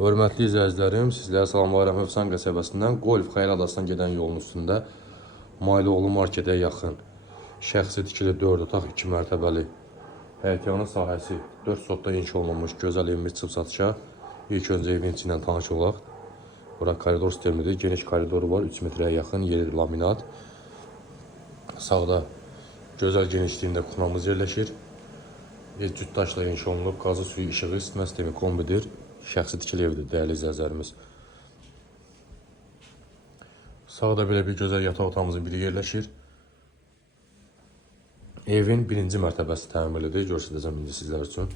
Hörmətli izləyicilərim, sizlərə salamlayıram. Hövsan qəsəbəsindən Golf Xəyal Adasından gedən yolun üstündə Maylıoğlu marketə yaxın şəxsi tikili 4 otaq 2 mərtəbəli həyətyanı sahəsi 4 sotda inşa olunmuş gözəl evimiz çıxıb satışa. İlk öncə evin içi ilə tanış olaq. Bura koridor sistemidir. Geniş koridoru var. 3 metrəyə yaxın yeri laminat. Sağda gözəl genişliyində kuxnamız yerləşir. Ev cüt daşla inşa olunub. Qazı, suyu, işığı, isitmə sistemi kombidir. Şəxsi tikili evdir, dəyərli izləyicilərimiz. Sağda belə bir gözəl yataq otağımızın biri yerləşir. Evin birinci mərtəbəsi təmirlidir. Göstərəcəm indi sizlər üçün.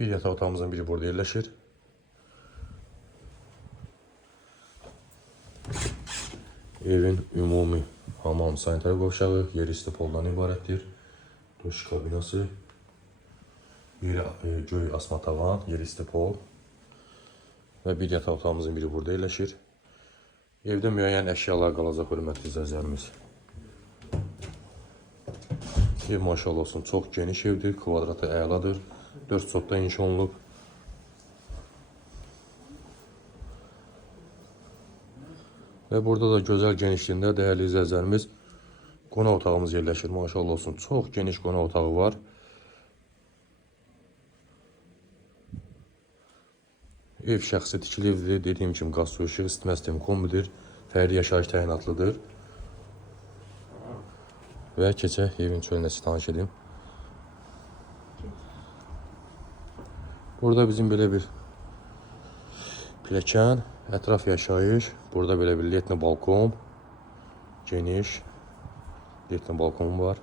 Bir yataq otağımızın biri burada yerləşir. Evin ümumi hamam, sanitar qovşağı, yeri istipoldan ibarətdir. Duş kabinası. Yeri göy asma tavan, yeri istipol. Və bir yataq otağımızın biri burada yerləşir. Evdə müəyyən əşyalar qalacaq, hörmətli izləyicilərimiz. Ev maşallah olsun, çox geniş evdir, kvadratı əladır. 4 sotda inşa olunub. Və burada da gözəl genişliyində dəyərli izləyicilərimiz qonaq otağımız yerləşir. Maşallah olsun, çox geniş qonaq otağı var. Ev şəxsi tikili evdir. Dediyim kimi qaz, su, işıq, isitmə sistemi kombidir. Fərdi yaşayış təyinatlıdır. Və keçək evin çölünə tanış edim. Burada bizim belə bir pilləkən, ətraf yaşayış. Burada belə bir letni balkon. Geniş letni balkonum var.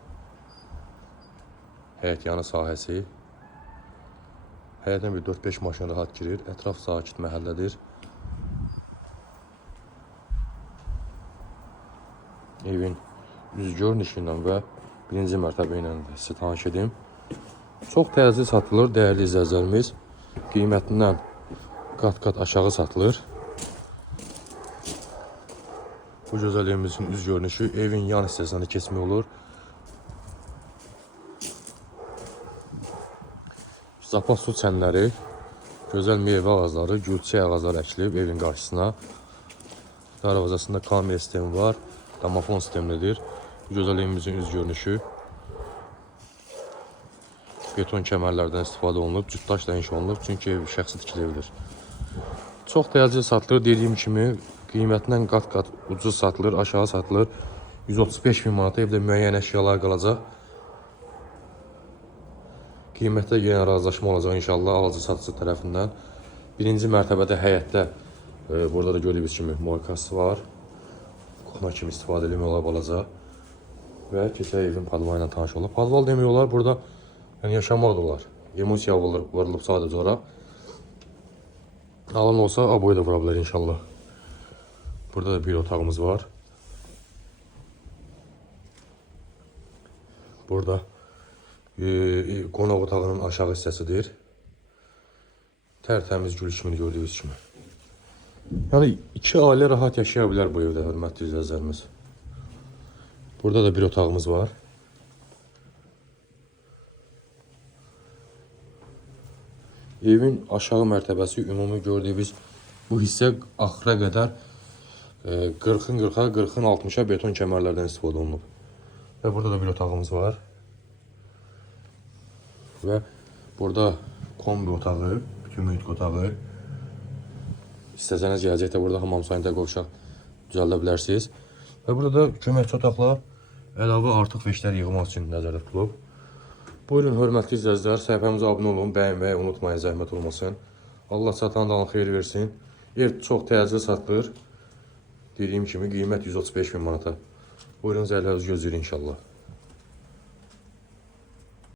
Həyətyanı sahəsi. Həyətdən bir 4-5 maşın rahat girir. Ətraf sakit məhəllədir. Evin üz görünüşü ilə və birinci mərtəbə ilə sizə tanış edim. Çox təcil satılır, dəyərli izləyicilərimiz. Qiymətindən qat-qat aşağı satılır. Bu gözəl evimizin üz görünüşü. Evin yan hissəsində keçmək olur. Zapas su çənləri, gözəl meyvə ağacları, gülçək ağacları əkilib evin qarşısına. Darvazasında kamera sistemi var, domofon sistemidir. Gözəl evimizin üz görünüşü. Beton kəmərlərdən istifadə olunub, cüt daşla inşa olunub, çünki ev şəxsi tikili evdir. Çox təcil satılır, dediyim kimi qiymətindən qat-qat ucuz satılır, aşağı satılır. 135 bin manata evdə müəyyən əşyalar qalacaq. Qiymətdə yenə razılaşma olacaq inşallah alıcı satıcı tərəfindən. Birinci mərtəbədə həyətdə burada da gördüyünüz kimi moykası var. Kuxna kimi istifadə eləmək olar balaca. Və keçək evin padval ilə tanış olub. Padval demək olar burada yəni yaşamaq da olar. Emosiya vurulub sadəcə ora. Alan olsa aboy da vura bilər inşallah. Burada da bir otağımız var. Burada qonaq otağının aşağı hissəsidir. Tərtəmiz gül kimi gördüyünüz kimi. Yəni iki ailə rahat yaşaya bilər bu evdə, hörmətli izləyicilərimiz. Burada da bir otağımız var. Evin aşağı mərtəbəsi ümumi gördüyünüz bu hissə axıra qədər 40-ın 40-a, 40-ın 60-a beton kəmərlərdən istifadə olunub. Və burada da bir otağımız var. Və burada kombi otağı, bütün mühit otağı. İstəsəniz gələcəkdə burada hamam sanitar qovşaq düzəldə bilərsiniz. Və burada da köməkçi otaqlar əlavə artıq veşlər yığmaq üçün nəzərdə tutulub. Buyurun hörmətli izləyicilər, səhifəmizə abunə olun, bəyənməyi unutmayın, zəhmət olmasın. Allah satandan xeyir versin. Ev çox təcil satılır. Dediyim kimi qiymət 135 bin manata. Buyurun zərlərinizi gözləyir inşallah.